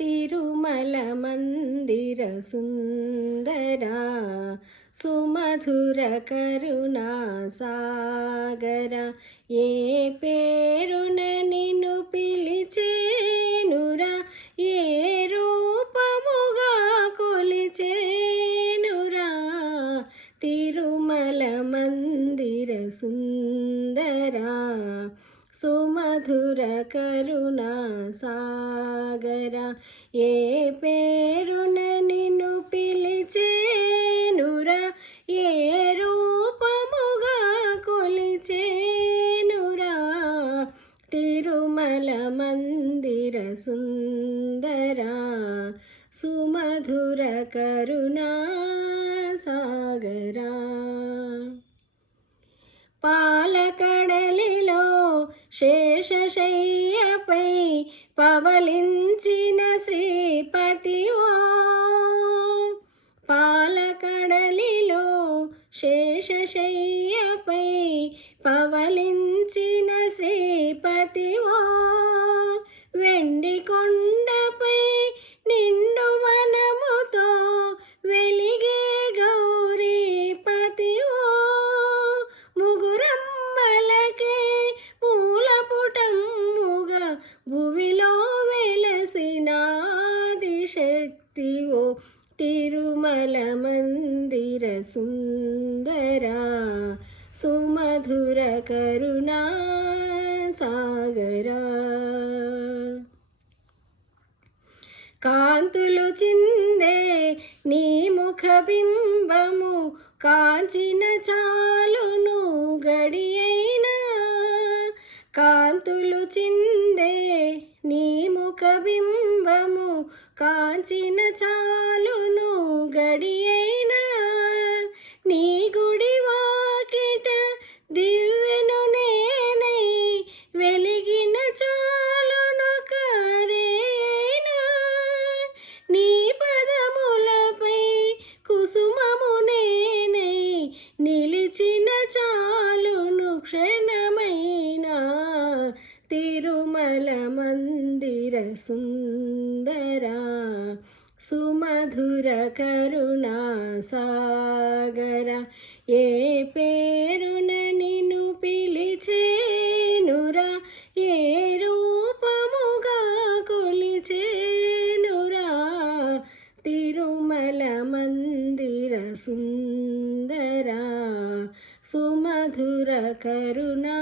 తిరుమల మందిర సుందరా సుమధుర కరుణా సాగర ఏ పేరున నిన్ను పిలిచేనురా ఏ రూపముగా కొలిచేనురా తిరుమల మందిర సుందరా సుమధుర కరుణా సాగర ఏ పేరున నిన్ను పిలిచేనురా ఏ రూపముగా కొలిచేనురా తిరుమల మందిర సుందరా సుమధుర కరుణా సాగరా పాలకడలిలో శేషశయ్యపై పవలించిన శ్రీపతివో పాలకడలిలో శేషశయ్యపై పవలించిన శ్రీపతివో వెండి కొండపై నిండు మనముతో వెలిగే గౌరీపతివో ముగురమ్మలకే మూలపుటమ్ముగా భువిలో వెలసినాది శక్తివో తిరుమల మందిర సుందరా సుమధుర కరుణా సాగరా కాంతులు చిందే నీ ముఖ బింబము కాంచిన చాలును గడియైనా కాంతులు చిందే నీ ముఖ బింబము కాంచిన చాలును గడియైనా నీ గుడి వాకిట దివ్వెను నేనై వెలిగిన చాలును కరేనా నీ పదములపై కుసుమము నేనై నిలిచిన చాలును క్షణమైనా తిరుమల మందిర సుందరా సుమధుర కరుణా సాగర ఏ పేరున నిన్ను పిలిచేనురా ఏ రూపముగా కొలిచేనురా తిరుమల మందిర సుందరా సుమధుర కరుణా